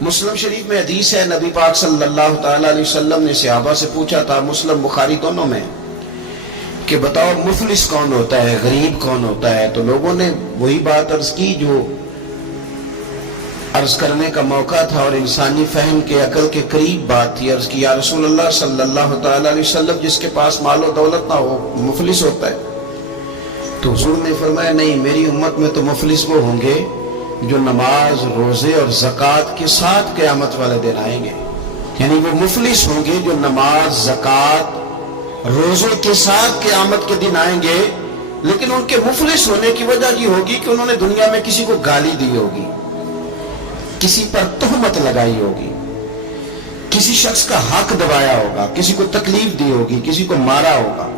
مسلم شریف میں حدیث ہے، نبی پاک صلی اللہ تعالی علیہ وسلم نے صحابہ سے پوچھا تھا، مسلم بخاری دونوں میں، کہ بتاؤ مفلس کون ہوتا ہے، غریب کون ہوتا ہے؟ تو لوگوں نے وہی بات عرض کی جو عرض کرنے کا موقع تھا اور انسانی فہم کے عقل کے قریب بات تھی۔ عرض کی یا رسول اللہ صلی اللہ تعالی علیہ وسلم، جس کے پاس مال و دولت نہ ہو مفلس ہوتا ہے؟ تو حضور نے فرمایا نہیں، میری امت میں تو مفلس وہ ہوں گے جو نماز، روزے اور زکوٰۃ کے ساتھ قیامت والے دن آئیں گے۔ یعنی وہ مفلس ہوں گے جو نماز، زکوٰۃ، روزے کے ساتھ قیامت کے دن آئیں گے، لیکن ان کے مفلس ہونے کی وجہ یہ ہوگی کہ انہوں نے دنیا میں کسی کو گالی دی ہوگی، کسی پر تہمت لگائی ہوگی، کسی شخص کا حق دبایا ہوگا، کسی کو تکلیف دی ہوگی، کسی کو مارا ہوگا۔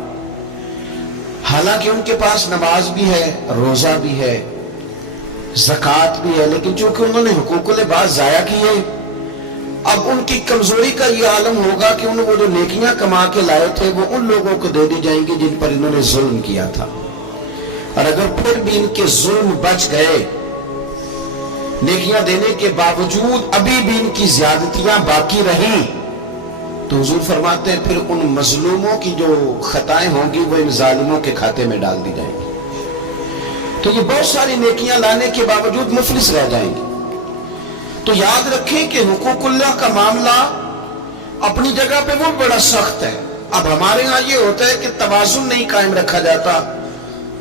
حالانکہ ان کے پاس نماز بھی ہے، روزہ بھی ہے، زکوٰۃ بھی ہے، لیکن چونکہ انہوں نے حقوق العباد ضائع کیے، اب ان کی کمزوری کا یہ عالم ہوگا کہ وہ جو نیکیاں کما کے لائے تھے وہ ان لوگوں کو دے دی جائیں گی جن پر انہوں نے ظلم کیا تھا، اور اگر پھر بھی ان کے ظلم بچ گئے، نیکیاں دینے کے باوجود ابھی بھی ان کی زیادتیاں باقی رہیں، تو حضور فرماتے ہیں پھر ان مظلوموں کی جو خطائیں ہوں گی وہ ان ظالموں کے کھاتے میں ڈال دی جائیں گی۔ تو یہ بہت ساری نیکیاں لانے کے باوجود مفلس رہ جائیں گے۔ تو یاد رکھیں کہ حقوق اللہ کا معاملہ اپنی جگہ پہ وہ بڑا سخت ہے۔ اب ہمارے ہاں یہ ہوتا ہے کہ توازن نہیں قائم رکھا جاتا۔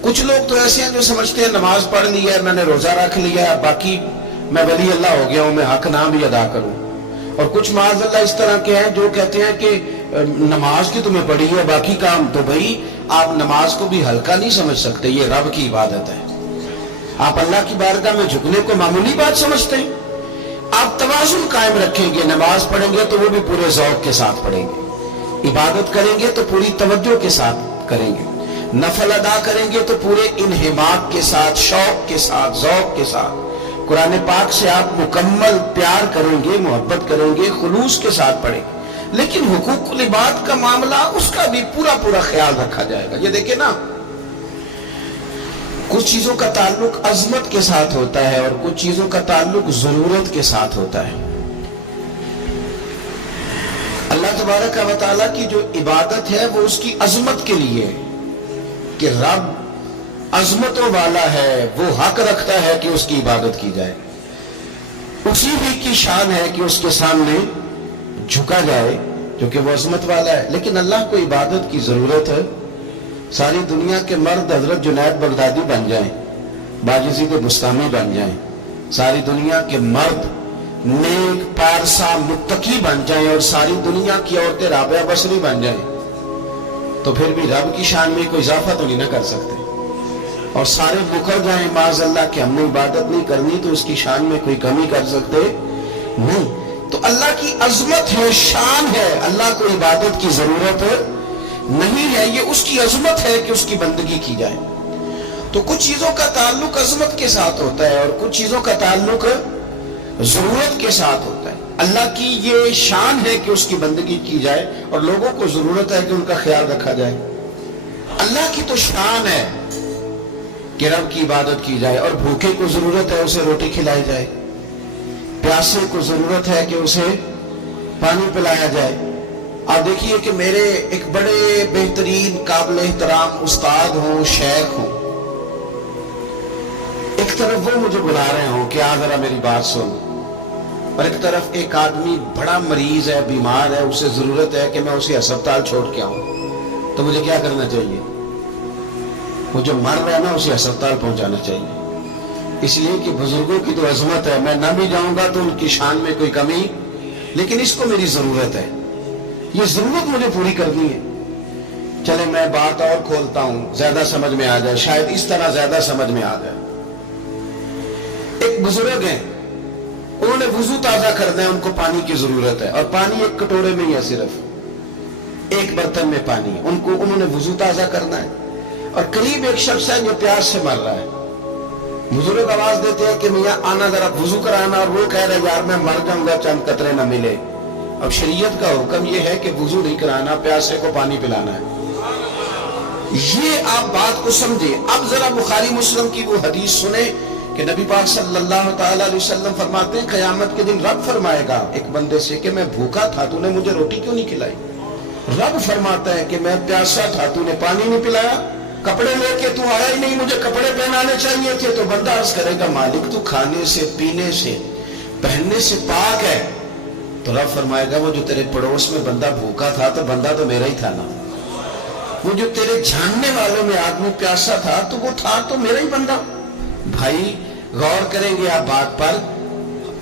کچھ لوگ تو ایسے ہیں جو سمجھتے ہیں نماز پڑھ لی ہے، میں نے روزہ رکھ لیا ہے، باقی میں ولی اللہ ہو گیا ہوں، میں حق نہ بھی ادا کروں۔ اور کچھ معاذ اللہ اس طرح کے ہیں جو کہتے ہیں کہ نماز کی تمہیں پڑھی ہے، باقی کام تو بھائی آپ نماز کو بھی ہلکا نہیں سمجھ سکتے، یہ رب کی عبادت ہے۔ آپ اللہ کی بارگاہ میں جھکنے کو معمولی بات سمجھتے ہیں۔ آپ توازن قائم رکھیں گے، نماز پڑھیں گے تو وہ بھی پورے ذوق کے ساتھ پڑھیں گے، عبادت کریں گے تو پوری توجہ کے ساتھ کریں گے، نفل ادا کریں گے تو پورے انہماک کے ساتھ، شوق کے ساتھ، ذوق کے ساتھ۔ قرآن پاک سے آپ مکمل پیار کریں گے، محبت کریں گے، خلوص کے ساتھ پڑھیں گے۔ لیکن حقوق العباد کا معاملہ اس کا بھی پورا خیال رکھا جائے گا۔ یہ دیکھیں نا، کچھ چیزوں کا تعلق عظمت کے ساتھ ہوتا ہے اور کچھ چیزوں کا تعلق ضرورت کے ساتھ ہوتا ہے۔ اللہ تبارک و تعالیٰ کی جو عبادت ہے وہ اس کی عظمت کے لیے ہے کہ رب عظمتوں والا ہے، وہ حق رکھتا ہے کہ اس کی عبادت کی جائے، اسی بھی کی شان ہے کہ اس کے سامنے جھکا جائے جو کہ وہ عظمت والا ہے۔ لیکن اللہ کو عبادت کی ضرورت ہے۔ ساری دنیا کے مرد حضرت جنید بغدادی بن جائیں، باجزید بستامی بن جائیں، ساری دنیا کے مرد نیک پارسا متقی بن جائیں اور ساری دنیا کی عورتیں رابعہ بصری بن جائیں، تو پھر بھی رب کی شان میں کوئی اضافہ تو نہیں نہ کر سکتے، اور سارے مکر جائیں معاذ اللہ کہ ہم نے عبادت نہیں کرنی تو اس کی شان میں کوئی کمی کر سکتے نہیں۔ تو اللہ کی عظمت ہے، شان ہے، اللہ کو عبادت کی ضرورت نہیں ہے، یہ اس کی عظمت ہے کہ اس کی بندگی کی جائے۔ تو کچھ چیزوں کا تعلق عظمت کے ساتھ ہوتا ہے اور کچھ چیزوں کا تعلق ضرورت کے ساتھ ہوتا ہے۔ اللہ کی یہ شان ہے کہ اس کی بندگی کی جائے اور لوگوں کو ضرورت ہے کہ ان کا خیال رکھا جائے۔ اللہ کی تو شان ہے کہ رب کی عبادت کی جائے، اور بھوکے کو ضرورت ہے اسے روٹی کھلائی جائے، پیاسے کو ضرورت ہے کہ اسے پانی پلایا جائے۔ آپ دیکھیے کہ میرے ایک بڑے بہترین قابل احترام استاد ہوں، شیخ ہوں، ایک طرف وہ مجھے بلا رہے ہوں کہ آ ذرا میری بات سن، اور ایک طرف ایک آدمی بڑا مریض ہے، بیمار ہے، اسے ضرورت ہے کہ میں اسے ہسپتال چھوڑ کے آؤں، تو مجھے کیا کرنا چاہیے؟ وہ جو مر رہا ہے نا اسے ہسپتال پہنچانا چاہیے، اس لیے کہ بزرگوں کی تو عظمت ہے، میں نہ بھی جاؤں گا تو ان کی شان میں کوئی کمی، لیکن اس کو میری ضرورت ہے، یہ ضرورت مجھے پوری کرنی ہے۔ چلے میں بات اور کھولتا ہوں، زیادہ سمجھ میں آ جائے، شاید اس طرح زیادہ سمجھ میں آ جائے۔ ایک بزرگ ہیں، انہوں نے وضو تازہ کرنا ہے، ان کو پانی کی ضرورت ہے، اور پانی ایک کٹورے میں ہی ہے، صرف ایک برتن میں پانی ہے، انہوں نے وضو تازہ کرنا ہے، اور قریب ایک شخص ہے جو پیاس سے مر رہا ہے۔ بزرگ آواز دیتے ہیں کہ میاں آنا ذرا وضو کرانا، اور وہ کہہ رہے یار میں مر جاؤں گا چند قطرے نہ ملے۔ اب شریعت کا حکم یہ ہے کہ وضو نہیں کرانا، پیاسے کو پانی پلانا ہے۔ یہ آپ بات کو سمجھے۔ اب ذرا بخاری مسلم کی وہ حدیث سنیں کہ نبی پاک صلی اللہ تعالی علیہ وسلم فرماتے ہیں قیامت کے دن رب فرمائے گا ایک بندے سے کہ میں بھوکا تھا تو نے مجھے روٹی کیوں نہیں کھلائی؟ رب فرماتا ہے کہ میں پیاسا تھا تو نے پانی نہیں پلایا، کپڑے لے کے تو آیا ہی نہیں، مجھے کپڑے پہنانے چاہیے تھے۔ تو بندہ عرض کرے گا مالک تو کھانے سے پینے سے پہننے سے پاک ہے۔ تو رب فرمائے گا وہ جو تیرے پڑوس میں بندہ بھوکا تھا تو بندہ تو میرا ہی تھا نا، وہ جو تیرے جاننے والوں میں آدمی پیاسا تھا تو وہ تھا تو میرا ہی بندہ۔ بھائی غور کریں گے آپ بات پر،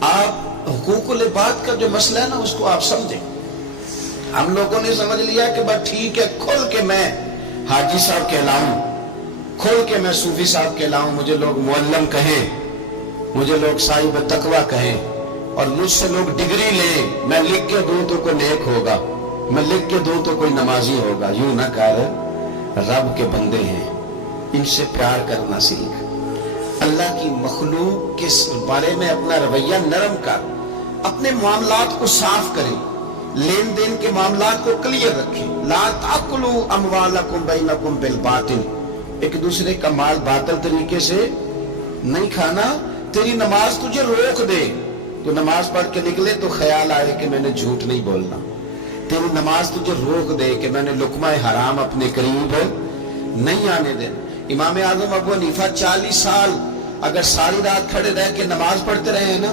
آپ حقوق العباد کا جو مسئلہ ہے نا اس کو آپ سمجھیں۔ ہم لوگوں نے سمجھ لیا کہ بس ٹھیک ہے کھل کے میں حاجی صاحب کہلاؤں، کھل کے میں صوفی صاحب کہلاؤں، مجھے لوگ معلم کہیں، مجھے لوگ صاحب تقویٰ کہیں، اور مجھ سے لوگ ڈگری لیں، میں لکھ کے دوں تو کوئی نیک ہوگا، میں لکھ کے دوں تو کوئی نمازی ہوگا۔ یوں نہ کر، رب کے بندے ہیں، ان سے پیار کرنا سیکھ، اللہ کی مخلوق کے بارے میں اپنا رویہ نرم کر، اپنے معاملات کو صاف کریں، لین دین کے معاملات کو کلیئر رکھیں۔ لا تاکلوا اموالکم بینکم بالباطل، ایک دوسرے کا مال باطل طریقے سے نہیں کھانا۔ تیری نماز تجھے روک دے، تو نماز پڑھ کے نکلے تو خیال آئے کہ میں نے جھوٹ نہیں بولنا، تیری نماز تجھے روک دے کہ میں نے لقمہ حرام اپنے قریب نہیں آنے دینا۔ امام اعظم ابو حنیفہ 40 سال اگر ساری رات کھڑے رہ کے نماز پڑھتے رہے ہیں نا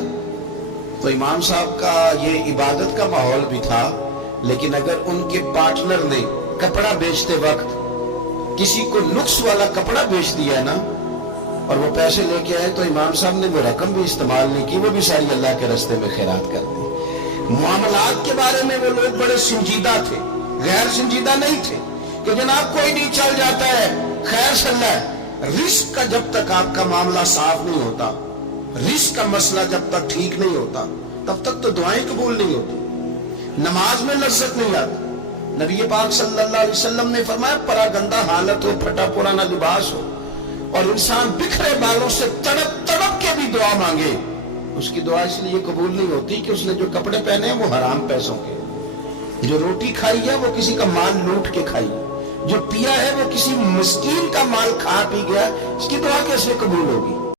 تو امام صاحب کا یہ عبادت کا ماحول بھی تھا، لیکن اگر ان کے پارٹنر نے کپڑا بیچتے وقت کسی کو نقص والا کپڑا بیچ دیا ہے نا اور وہ پیسے لے کے آئے تو امام صاحب نے وہ رقم بھی استعمال نہیں کی، وہ بھی ساری اللہ کے راستے میں خیرات کر دی۔ معاملات کے بارے میں وہ لوگ بڑے سنجیدہ تھے، غیر سنجیدہ نہیں تھے کہ جناب کوئی نہیں چل جاتا ہے خیر صلی اللہ۔ رزق کا جب تک آپ کا معاملہ صاف نہیں ہوتا، رزق کا مسئلہ جب تک ٹھیک نہیں ہوتا تب تک تو دعائیں قبول نہیں ہوتی، نماز میں لذت نہیں آتی۔ نبی پاک صلی اللہ علیہ وسلم نے فرمایا پراگندہ حالت ہو، پھٹا پرانا لباس ہو اور انسان بکھرے بالوں سے تڑپ تڑپ کے بھی دعا مانگے، اس کی دعا اس لیے قبول نہیں ہوتی کہ اس نے جو کپڑے پہنے ہیں وہ حرام پیسوں کے، جو روٹی کھائی ہے وہ کسی کا مال لوٹ کے کھائی، جو پیا ہے وہ کسی مسکین کا مال کھا پی گیا، اس کی دعا کیسے قبول ہوگی؟